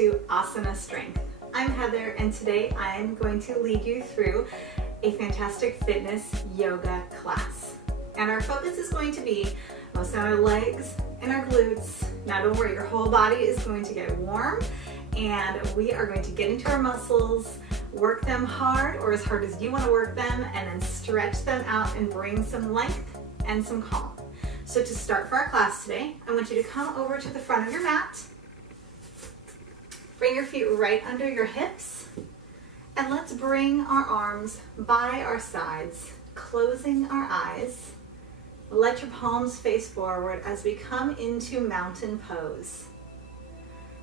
to Asana Strength. I'm Heather, and today I'm going to lead you through a fantastic fitness yoga class. And our focus is going to be mostly on our legs and our glutes. Now don't worry, your whole body is going to get warm, and we are going to get into our muscles, work them hard or as hard as you want to work them, and then stretch them out and bring some length and some calm. So to start for our class today, I want you to come over to the front of your mat. Bring your feet right under your hips, and let's bring our arms by our sides, closing our eyes. Let your palms face forward as we come into mountain pose.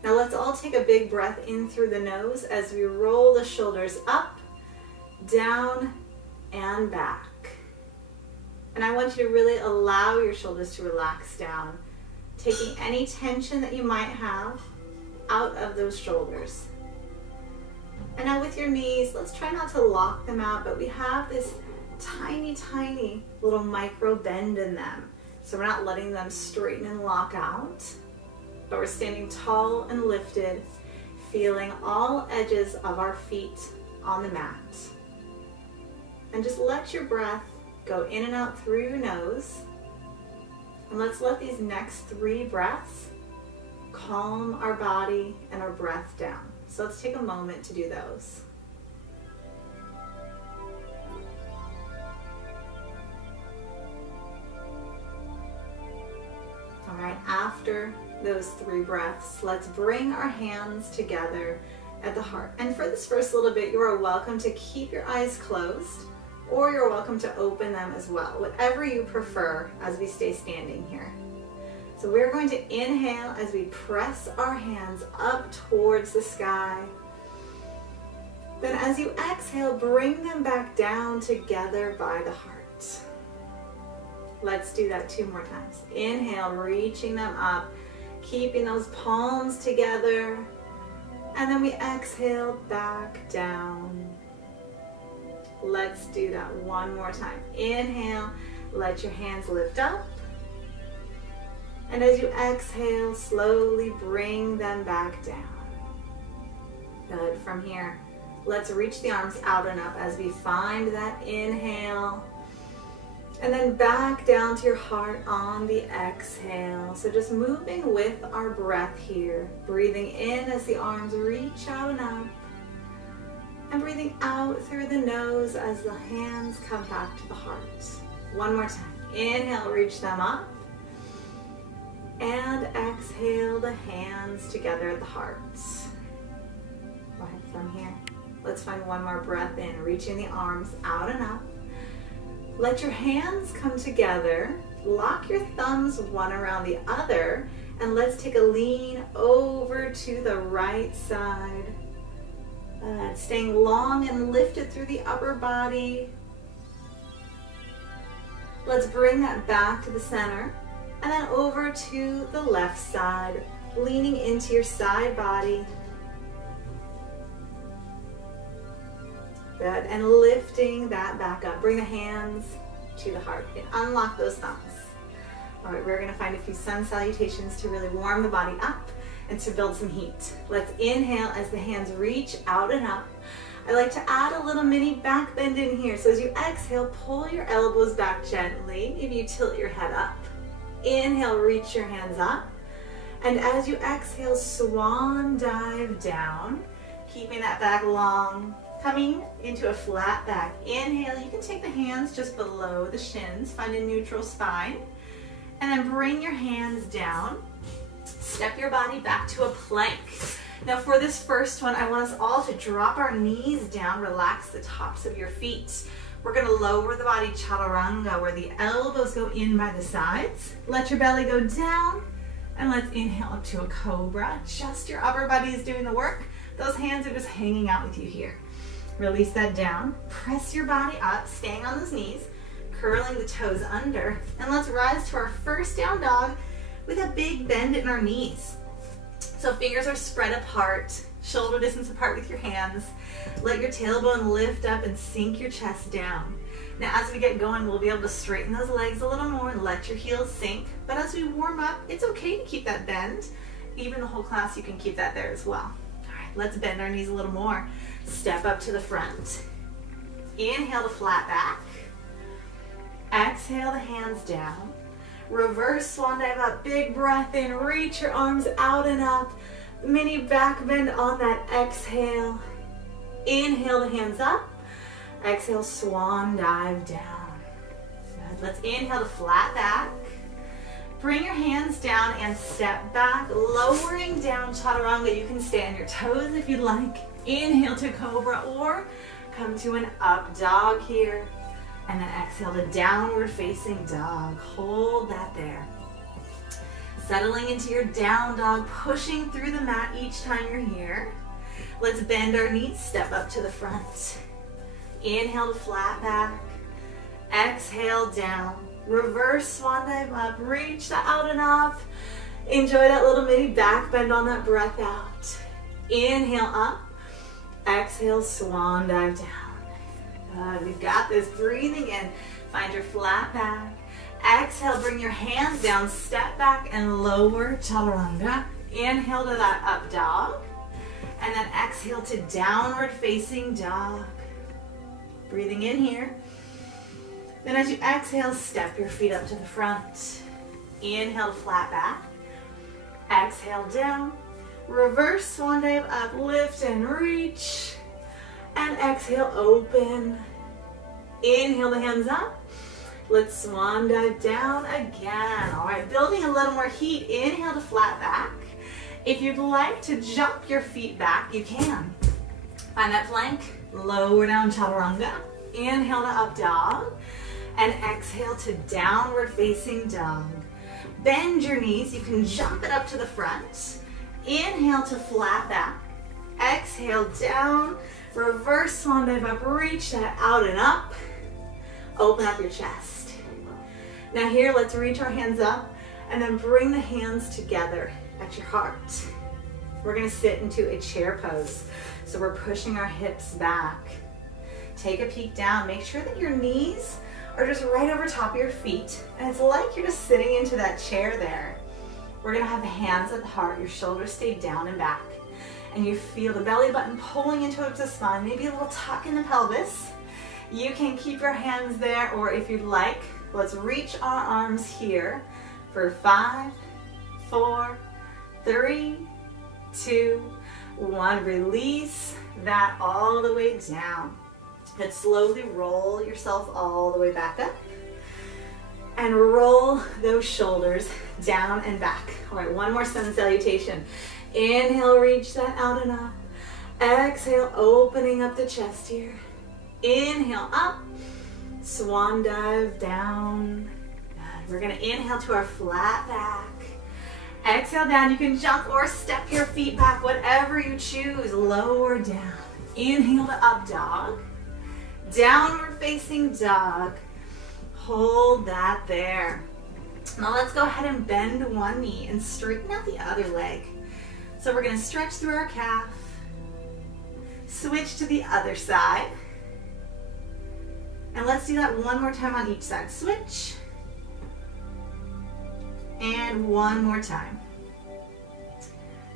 Now let's all take a big breath in through the nose as we roll the shoulders up, down, and back. And I want you to really allow your shoulders to relax down, taking any tension that you might have out of those shoulders. And now with your knees, let's try not to lock them out, but we have this tiny, tiny little micro bend in them. So we're not letting them straighten and lock out, but we're standing tall and lifted, feeling all edges of our feet on the mat. And just let your breath go in and out through your nose. And let's let these next 3 breaths calm our body and our breath down. So let's take a moment to do those. All right, after those 3 breaths, let's bring our hands together at the heart. And for this first little bit, you are welcome to keep your eyes closed, or you're welcome to open them as well, whatever you prefer as we stay standing here. So we're going to inhale as we press our hands up towards the sky. Then as you exhale, bring them back down together by the heart. Let's do that 2 more times. Inhale, reaching them up, keeping those palms together. And then we exhale back down. Let's do that 1 more time. Inhale, let your hands lift up. And as you exhale, slowly bring them back down. Good. From here, let's reach the arms out and up as we find that inhale. And then back down to your heart on the exhale. So just moving with our breath here. Breathing in as the arms reach out and up. And breathing out through the nose as the hands come back to the heart. 1 more time. Inhale, reach them up. And exhale, the hands together at the heart. Go ahead from here. Let's find 1 more breath in, reaching the arms out and up. Let your hands come together. Lock your thumbs one around the other. And let's take a lean over to the right side. Staying long and lifted through the upper body. Let's bring that back to the center. And then over to the left side, leaning into your side body. Good, and lifting that back up. Bring the hands to the heart and unlock those thumbs. All right, we're gonna find a few sun salutations to really warm the body up and to build some heat. Let's inhale as the hands reach out and up. I like to add a little mini back bend in here. So as you exhale, pull your elbows back gently. Maybe you tilt your head up. Inhale, reach your hands up. And as you exhale, swan dive down, keeping that back long, coming into a flat back. Inhale, you can take the hands just below the shins, find a neutral spine, and then bring your hands down. Step your body back to a plank. Now for this first one, I want us all to drop our knees down, relax the tops of your feet. We're gonna lower the body, chaturanga, where the elbows go in by the sides. Let your belly go down, and let's inhale up to a cobra. Just your upper body is doing the work. Those hands are just hanging out with you here. Release that down. Press your body up, staying on those knees, curling the toes under, and let's rise to our first down dog with a big bend in our knees. So fingers are spread apart, shoulder distance apart with your hands. Let your tailbone lift up and sink your chest down. Now as we get going, we'll be able to straighten those legs a little more and let your heels sink. But as we warm up, it's okay to keep that bend. Even the whole class, you can keep that there as well. Let's bend our knees a little more. Step up to the front. Inhale to flat back. Exhale the hands down. Reverse swan dive up. Big breath in. Reach your arms out and up. Mini back bend on that exhale. Inhale the hands up. Exhale, swan dive down. Good. Let's inhale to flat back. Bring your hands down and step back, lowering down chaturanga. You can stay on your toes if you'd like. Inhale to cobra or come to an up dog here. And then exhale to downward facing dog. Hold that there. Settling into your down dog, pushing through the mat each time you're here. Let's bend our knees, step up to the front. Inhale to flat back. Exhale down. Reverse swan dive up. Reach the out and up. Enjoy that little mini back bend on that breath out. Inhale up. Exhale, swan dive down. Good, we've got this. Breathing in. Find your flat back. Exhale, bring your hands down. Step back and lower chaturanga. Inhale to that up dog. And then exhale to downward facing dog. Breathing in here. Then as you exhale, step your feet up to the front. Inhale to flat back. Exhale down. Reverse swan dive up, lift and reach. And exhale, open. Inhale the hands up. Let's swan dive down again. All right, building a little more heat. Inhale to flat back. If you'd like to jump your feet back, you can. Find that plank, lower down chaturanga. Inhale to up dog. And exhale to downward facing dog. Bend your knees, you can jump it up to the front. Inhale to flat back. Exhale down, reverse swan dive up, reach that out and up. Open up your chest. Now here, let's reach our hands up and then bring the hands together at your heart. We're gonna sit into a chair pose. So we're pushing our hips back. Take a peek down, make sure that your knees are just right over top of your feet. And it's like you're just sitting into that chair there. We're gonna have the hands at the heart, your shoulders stay down and back. And you feel the belly button pulling into the spine, maybe a little tuck in the pelvis. You can keep your hands there, or if you'd like, let's reach our arms here for 5, 4, 3, 2, 1. Release that all the way down. Then slowly roll yourself all the way back up. And roll those shoulders down and back. All right, one more sun salutation. Inhale, reach that out and up. Exhale, opening up the chest here. Inhale, up. Swan dive down. Good. We're gonna inhale to our flat back. Exhale down, you can jump or step your feet back, whatever you choose. Lower down. Inhale to up dog. Downward facing dog. Hold that there. Now let's go ahead and bend one knee and straighten out the other leg. So we're gonna stretch through our calf. Switch to the other side. And let's do that one more time on each side. Switch. And one more time.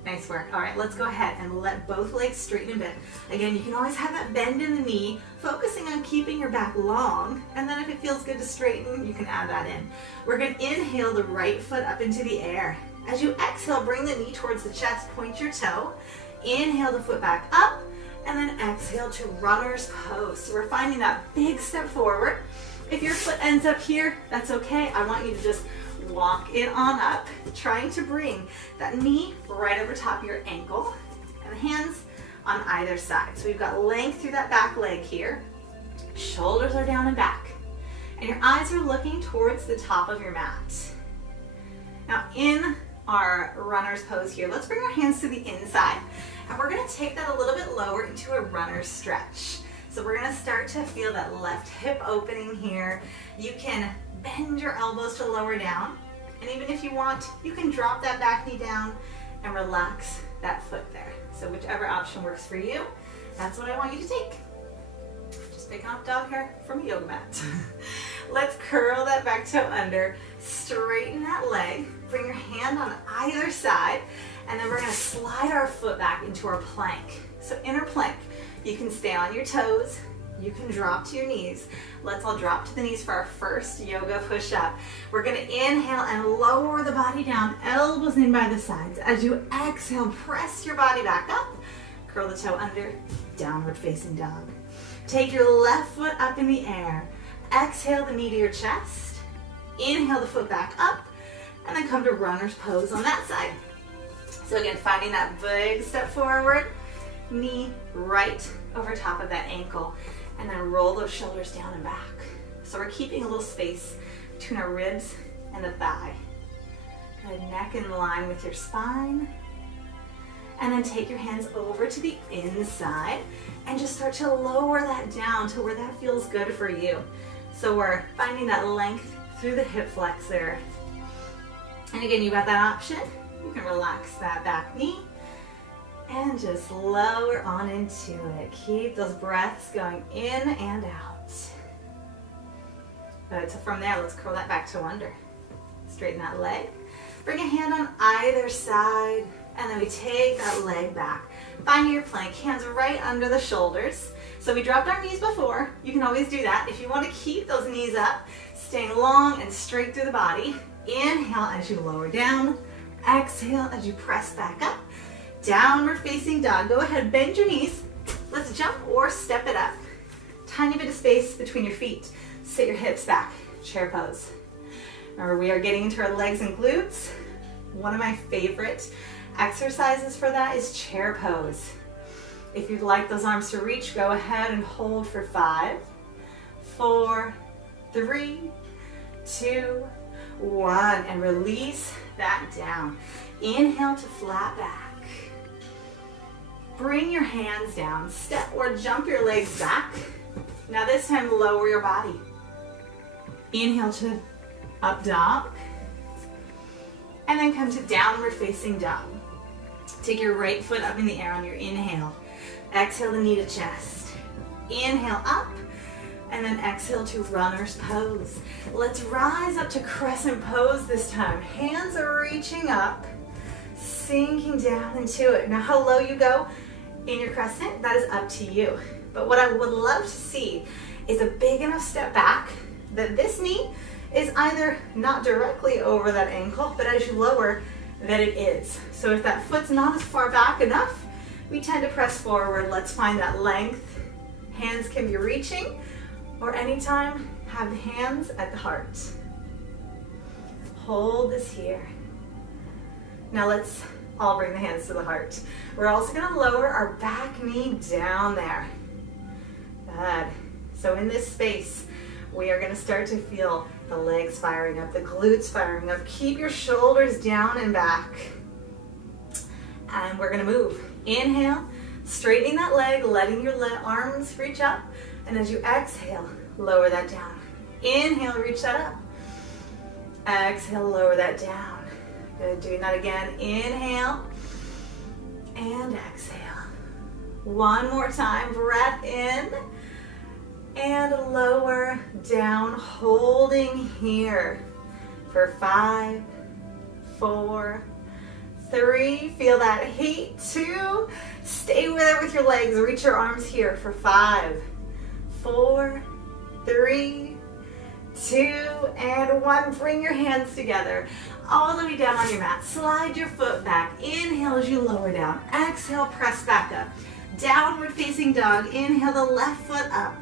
Nice work. All right, let's go ahead and let both legs straighten and bend. Again, you can always have that bend in the knee, focusing on keeping your back long. And then if it feels good to straighten, you can add that in. We're gonna inhale the right foot up into the air. As you exhale, bring the knee towards the chest, point your toe. Inhale the foot back up, and then exhale to runner's pose. So we're finding that big step forward. If your foot ends up here, that's okay. I want you to just walk it on up, trying to bring that knee right over top of your ankle and the hands on either side. So we've got length through that back leg here. Shoulders are down and back. And your eyes are looking towards the top of your mat. Now in our runner's pose here, let's bring our hands to the inside. And we're gonna take that a little bit lower into a runner's stretch. So we're gonna start to feel that left hip opening here. You can bend your elbows to lower down. And even if you want, you can drop that back knee down and relax that foot there. So whichever option works for you, that's what I want you to take. Just pick up dog hair from a yoga mat. Let's curl that back toe under, straighten that leg, bring your hand on either side, And then we're gonna slide our foot back into our plank. So inner plank, you can stay on your toes, you can drop to your knees. Let's all drop to the knees for our first yoga push-up. We're gonna inhale and lower the body down, elbows in by the sides. As you exhale, press your body back up, curl the toe under, downward facing dog. Take your left foot up in the air. Exhale the knee to your chest. Inhale the foot back up, and then come to runner's pose on that side. So again, finding that big step forward, knee right over top of that ankle, and then roll those shoulders down and back. So we're keeping a little space between our ribs and the thigh. Good, neck in line with your spine. And then take your hands over to the inside and just start to lower that down to where that feels good for you. So we're finding that length through the hip flexor. And again, you got that option. You can relax that back knee and just lower on into it. Keep those breaths going in and out. Good, so from there, let's curl that back to under. Straighten that leg. Bring a hand on either side, and then we take that leg back. Find your plank, hands right under the shoulders. So we dropped our knees before. You can always do that. If you want to keep those knees up, staying long and straight through the body. Inhale as you lower down. Exhale as you press back up. Downward facing dog. Go ahead, bend your knees. Let's jump or step it up. Tiny bit of space between your feet. Sit your hips back, chair pose. Remember, we are getting into our legs and glutes. One of my favorite exercises for that is chair pose. If you'd like those arms to reach, go ahead and hold for 5, 4, 3, 2, 1, and release that down. Inhale to flat back. Bring your hands down, step or jump your legs back. Now this time, lower your body. Inhale to up dog, and then come to downward facing dog. Take your right foot up in the air on your inhale. Exhale the knee to chest. Inhale up, and then exhale to runner's pose. Let's rise up to crescent pose this time. Hands are reaching up, sinking down into it. Now how low you go in your crescent, that is up to you. But what I would love to see is a big enough step back that this knee is either not directly over that ankle, but as you lower, that it is. So if that foot's not as far back enough, we tend to press forward. Let's find that length. Hands can be reaching, or anytime, have the hands at the heart. Hold this here. Now let's all bring the hands to the heart. We're also gonna lower our back knee down there. Good. So in this space, we are gonna start to feel the legs firing up, the glutes firing up. Keep your shoulders down and back. And we're gonna move. Inhale, straightening that leg, letting your arms reach up. And as you exhale, lower that down. Inhale, reach that up. Exhale, lower that down. Good, doing that again. Inhale and exhale. One more time, breath in. And lower down, holding here for 5, 4, 3, feel that heat, 2, stay with it with your legs, reach your arms here for 5, 4, 3, 2, and 1, bring your hands together, all the way down on your mat, slide your foot back, inhale as you lower down, exhale, press back up, downward facing dog, inhale the left foot up,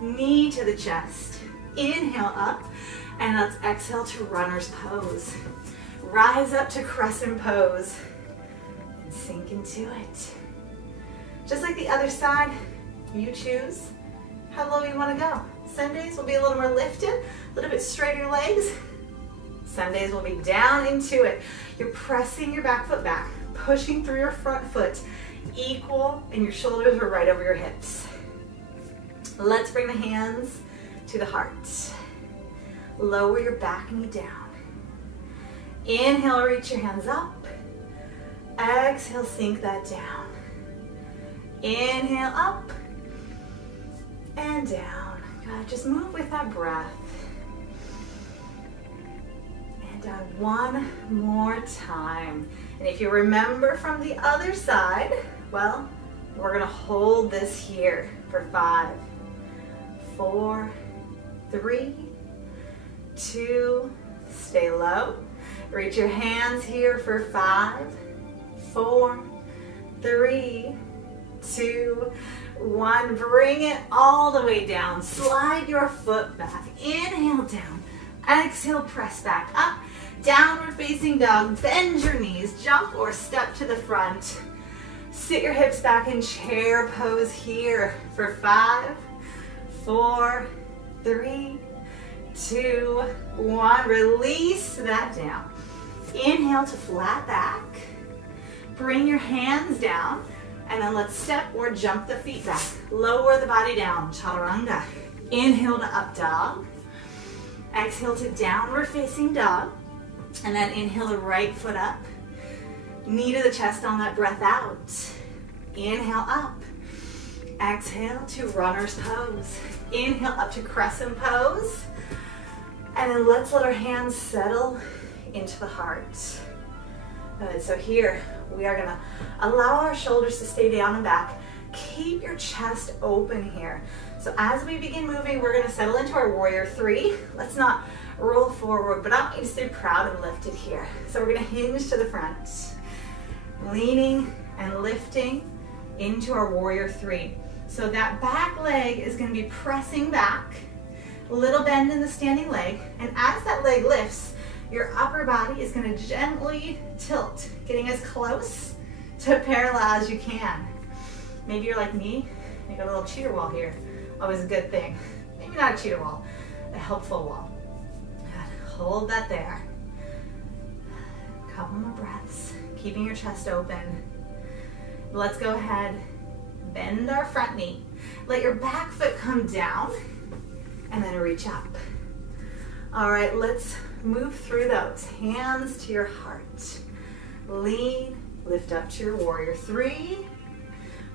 knee to the chest. Inhale up, and let's exhale to runner's pose. Rise up to crescent pose, and sink into it. Just like the other side, you choose how low you want to go. Some days will be a little more lifted, a little bit straighter legs. Some days will be down into it. You're pressing your back foot back, pushing through your front foot, equal, and your shoulders are right over your hips. Let's bring the hands to the heart. Lower your back knee down. Inhale, reach your hands up. Exhale, sink that down. Inhale, up and down. Good, just move with that breath. And And down one more time. And if you remember from the other side, well, we're gonna hold this here for 5, 4, 3, 2, stay low. Reach your hands here for 5, 4, 3, 2, 1. Bring it all the way down. Slide your foot back. Inhale down. Exhale, press back up. Downward facing dog. Bend your knees. Jump or step to the front. Sit your hips back in chair pose here for 5, 4, 3, 2, 1. Release that down. Inhale to flat back. Bring your hands down. And then let's step or jump the feet back. Lower the body down, chaturanga. Inhale to up dog. Exhale to downward facing dog. And then inhale the right foot up. Knee to the chest on that breath out. Inhale up. Exhale to runner's pose. Inhale up to crescent pose. And then let's let our hands settle into the heart. Good, so here we are gonna allow our shoulders to stay down and back. Keep your chest open here. So as we begin moving, we're gonna settle into our warrior 3. Let's not roll forward, but I want you to stay proud and lifted here. So we're gonna hinge to the front, leaning and lifting into our warrior 3. So that back leg is gonna be pressing back, a little bend in the standing leg, and as that leg lifts, your upper body is gonna gently tilt, getting as close to parallel as you can. Maybe you're like me, you got a little cheater wall here. Always a good thing. Maybe not a cheater wall, a helpful wall. Good. Hold that there. Couple more breaths, keeping your chest open. Let's go ahead, bend our front knee. Let your back foot come down, and then reach up. All right, let's move through those. Hands to your heart. Lean, lift up to your warrior 3.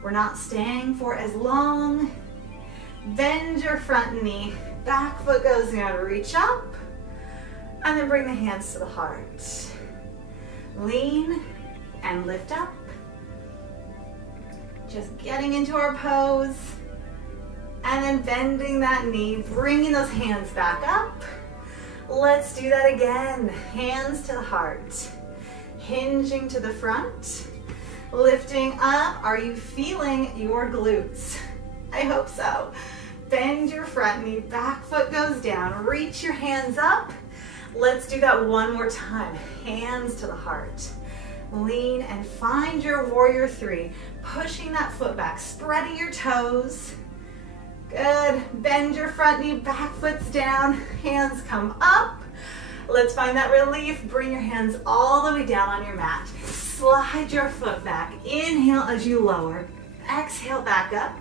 We're not staying for as long. Bend your front knee. Back foot goes down, reach up. And then bring the hands to the heart. Lean and lift up. Just getting into our pose. And then bending that knee, bringing those hands back up. Let's do that again. Hands to the heart. Hinging to the front. Lifting up. Are you feeling your glutes? I hope so. Bend your front knee. Back foot goes down. Reach your hands up. Let's do that one more time. Hands to the heart. Lean and find your warrior 3. Pushing that foot back. Spreading your toes. Good. Bend your front knee, back foot's down, hands come up. Let's find that relief. Bring your hands all the way down on your mat. Slide your foot back. Inhale as you lower. Exhale back up.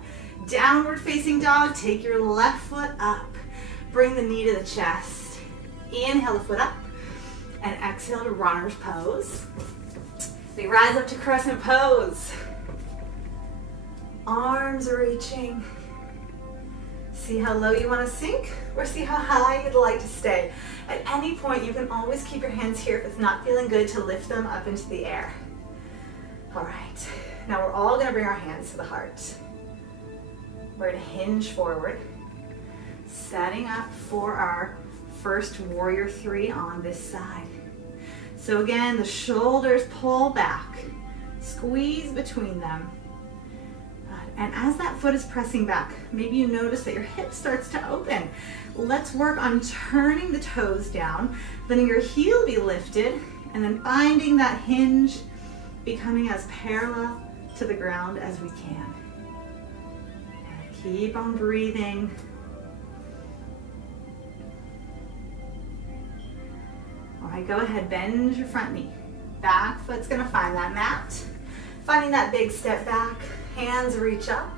Downward facing dog. Take your left foot up. Bring the knee to the chest. Inhale the foot up. And exhale to runner's pose. We rise up to crescent pose. Arms reaching. See how low you want to sink or see how high you'd like to stay. At any point, you can always keep your hands here if it's not feeling good to lift them up into the air. All right, now we're all gonna bring our hands to the heart. We're gonna hinge forward, setting up for our first warrior 3 on this side. So again, the shoulders pull back, squeeze between them. And as that foot is pressing back, maybe you notice that your hip starts to open. Let's work on turning the toes down, letting your heel be lifted, and then finding that hinge, becoming as parallel to the ground as we can. And keep on breathing. All right, go ahead, bend your front knee. Back foot's gonna find that mat. Finding that big step back. Hands reach up.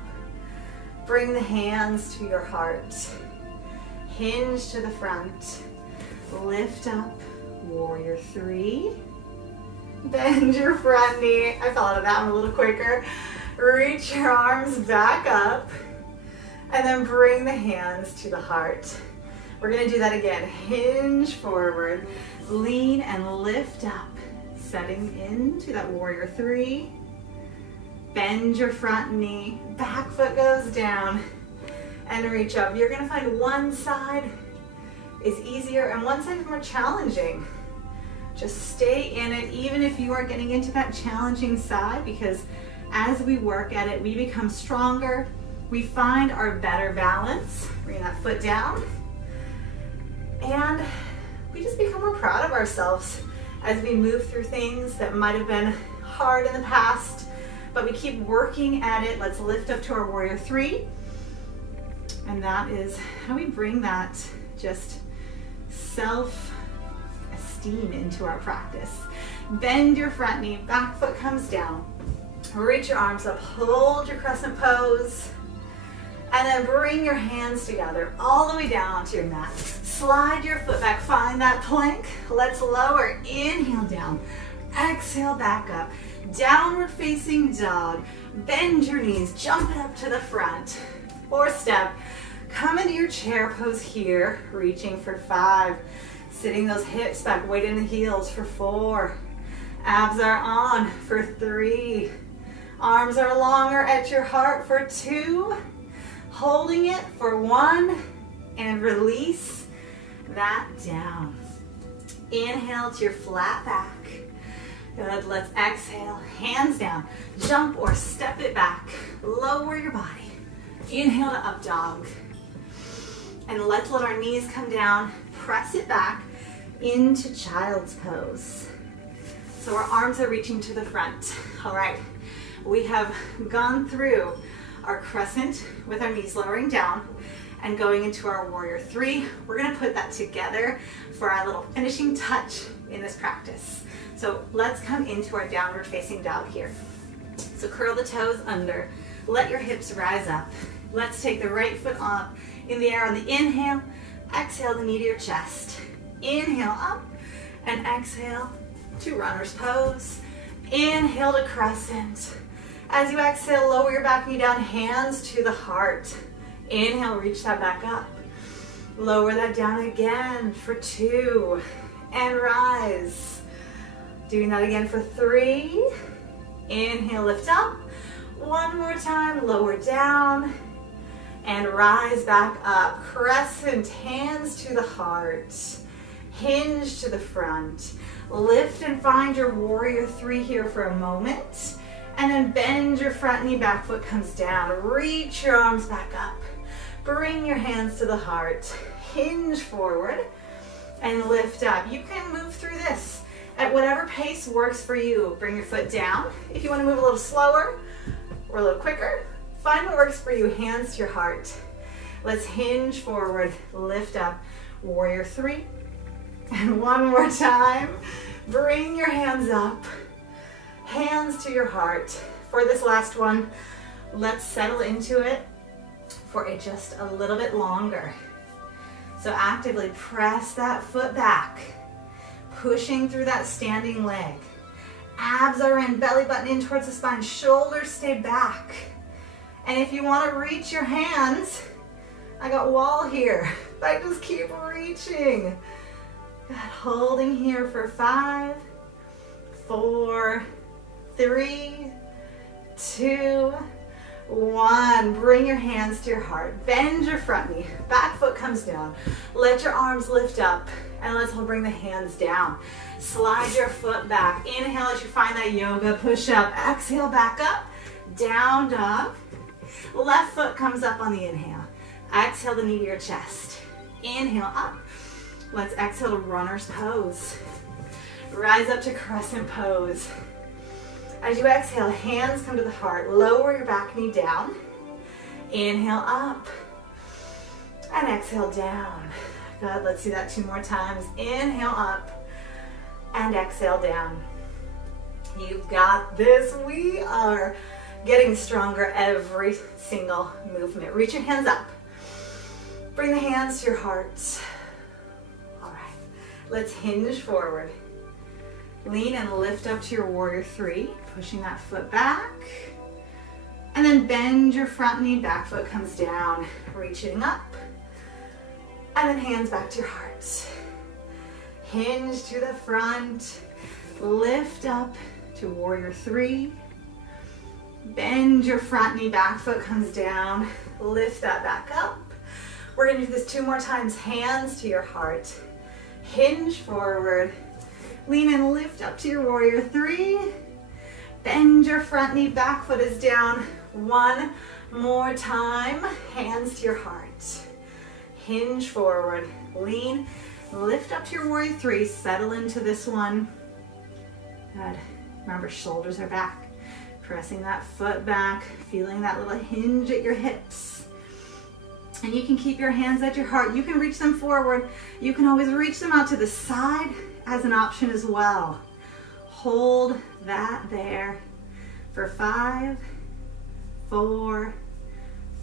Bring the hands to your heart. Hinge to the front. Lift up, warrior 3. Bend your front knee. I fell out of that one a little quicker. Reach your arms back up. And then bring the hands to the heart. We're gonna do that again. Hinge forward, lean and lift up, setting into that warrior three. Bend your front knee, back foot goes down, and reach up. You're gonna find one side is easier and one side is more challenging. Just stay in it, even if you are getting into that challenging side, because as we work at it, we become stronger. We find our better balance. Bring that foot down. And we just become more proud of ourselves as we move through things that might have been hard in the past, but we keep working at it. Let's lift up to our warrior three. And that is how we bring that just self-esteem into our practice. Bend your front knee, back foot comes down. Reach your arms up, hold your crescent pose. And then bring your hands together all the way down to your mat. Slide your foot back, find that plank. Let's lower, inhale down, exhale back up. Downward facing dog. Bend your knees, jump it up to the front. Or step, come into your chair pose here, reaching for 5. Sitting those hips back, weight in the heels for 4. Abs are on for 3. Arms are longer at your heart for 2. Holding it for 1, and release that down. Inhale to your flat back. Good, let's exhale, hands down. Jump or step it back. Lower your body. Inhale to up dog. And let's let our knees come down. Press it back into child's pose. So our arms are reaching to the front. All right, we have gone through our crescent with our knees lowering down and going into our warrior three. We're gonna put that together for our little finishing touch in this practice. So let's come into our downward facing dog here. So curl the toes under, let your hips rise up. Let's take the right foot up in the air on the inhale, exhale the knee to your chest. Inhale up and exhale to runner's pose. Inhale to crescent. As you exhale, lower your back knee down, hands to the heart. Inhale, reach that back up. Lower that down again for 2, and rise. Doing that again for 3. Inhale, lift up. 1 more time, lower down, and rise back up. Crescent, hands to the heart. Hinge to the front. Lift and find your warrior three here for a moment. And then bend your front knee, back foot comes down. Reach your arms back up. Bring your hands to the heart. Hinge forward and lift up. You can move through this at whatever pace works for you. Bring your foot down. If you want to move a little slower or a little quicker, find what works for you. Hands to your heart. Let's hinge forward, lift up. Warrior three. And 1 more time. Bring your hands up. Hands to your heart. For this last one, let's settle into it for just a little bit longer. So actively press that foot back, pushing through that standing leg. Abs are in, belly button in towards the spine, shoulders stay back. And if you want to reach your hands, I got wall here. I just keep reaching. Good. Holding here for 5, 4, 3, 2, 1. Bring your hands to your heart. Bend your front knee. Back foot comes down. Let your arms lift up. And let's bring the hands down. Slide your foot back. Inhale as you find that yoga push up. Exhale back up. Down dog. Left foot comes up on the inhale. Exhale the knee to your chest. Inhale up. Let's exhale to runner's pose. Rise up to crescent pose. As you exhale, hands come to the heart. Lower your back knee down. Inhale up. And exhale down. Good, let's do that 2 more times. Inhale up. And exhale down. You've got this. We are getting stronger every single movement. Reach your hands up. Bring the hands to your heart. All right, let's hinge forward. Lean and lift up to your warrior three, pushing that foot back. And then bend your front knee, back foot comes down, reaching up. And then hands back to your heart. Hinge to the front. Lift up to warrior three. Bend your front knee, back foot comes down. Lift that back up. We're gonna do this 2 more times. Hands to your heart. Hinge forward. Lean and lift up to your warrior three. Bend your front knee, back foot is down. 1 more time. Hands to your heart. Hinge forward. Lean, lift up to your warrior three. Settle into this one. Good. Remember, shoulders are back. Pressing that foot back, feeling that little hinge at your hips. And you can keep your hands at your heart. You can reach them forward. You can always reach them out to the side as an option as well. Hold that there for 5, 4,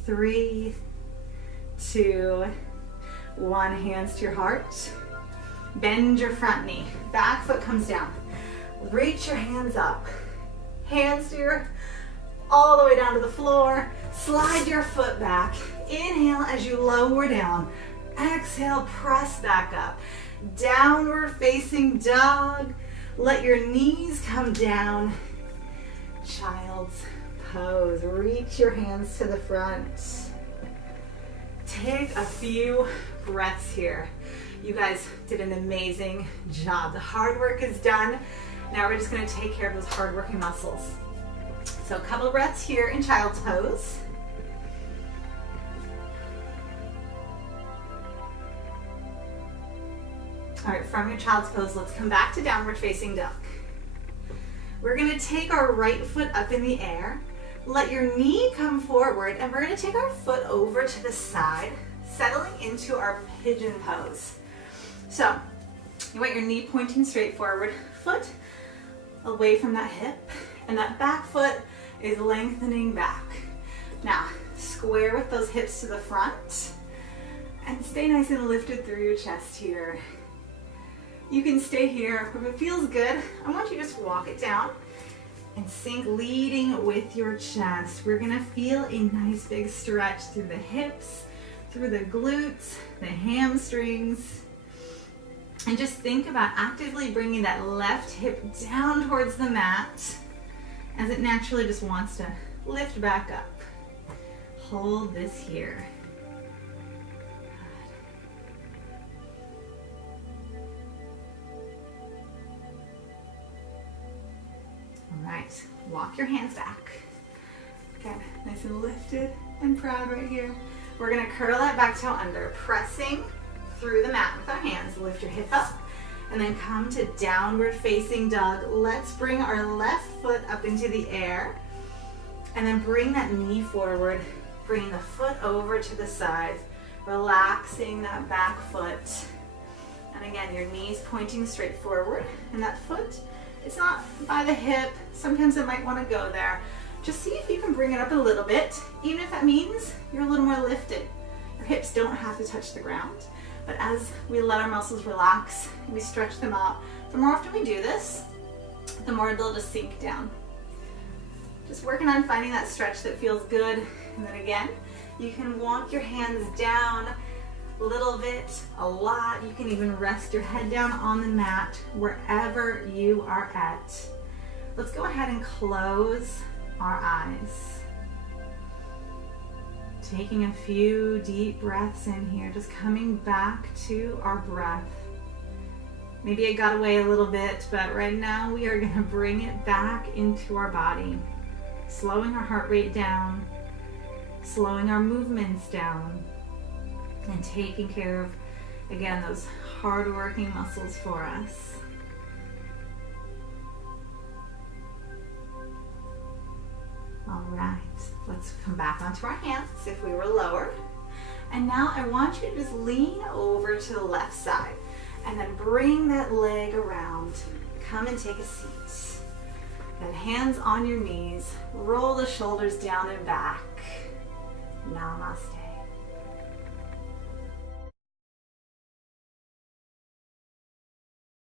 3, 2, 1. Hands to your heart. Bend your front knee. Back foot comes down. Reach your hands up. Hands to your, all the way down to the floor. Slide your foot back. Inhale as you lower down. Exhale, press back up. Downward facing dog. Let your knees come down. Child's pose. Reach your hands to the front. Take a few breaths here. You guys did an amazing job. The hard work is done. Now we're just going to take care of those hard-working muscles. So a couple breaths here in child's pose. All right, from your child's pose, let's come back to downward facing dog. We're going to take our right foot up in the air. Let your knee come forward, and we're going to take our foot over to the side, settling into our pigeon pose. So you want your knee pointing straight forward, foot away from that hip, and that back foot is lengthening back. Now, square with those hips to the front, and stay nice and lifted through your chest here. You can stay here. If it feels good, I want you to just walk it down and sink, leading with your chest. We're gonna feel a nice big stretch through the hips, through the glutes, the hamstrings. And just think about actively bringing that left hip down towards the mat as it naturally just wants to lift back up. Hold this here. All right, walk your hands back. Again, nice and lifted and proud right here. We're gonna curl that back toe under, pressing through the mat with our hands. Lift your hip up and then come to downward facing dog. Let's bring our left foot up into the air and then bring that knee forward, bringing the foot over to the side, relaxing that back foot. And again, your knees pointing straight forward, and that foot, it's not by the hip. Sometimes it might want to go there. Just see if you can bring it up a little bit, even if that means you're a little more lifted. Your hips don't have to touch the ground. But as we let our muscles relax, we stretch them out. The more often we do this, the more they'll just sink down. Just working on finding that stretch that feels good. And then again, you can walk your hands down a little bit, a lot. You can even rest your head down on the mat wherever you are at. Let's go ahead and close our eyes. Taking a few deep breaths in here, just coming back to our breath. Maybe it got away a little bit, but right now we are gonna bring it back into our body. Slowing our heart rate down, slowing our movements down, and taking care of, again, those hard-working muscles for us. All right, let's come back onto our hands if we were lower. And now I want you to just lean over to the left side and then bring that leg around. Come and take a seat. Then hands on your knees, roll the shoulders down and back. Namaste.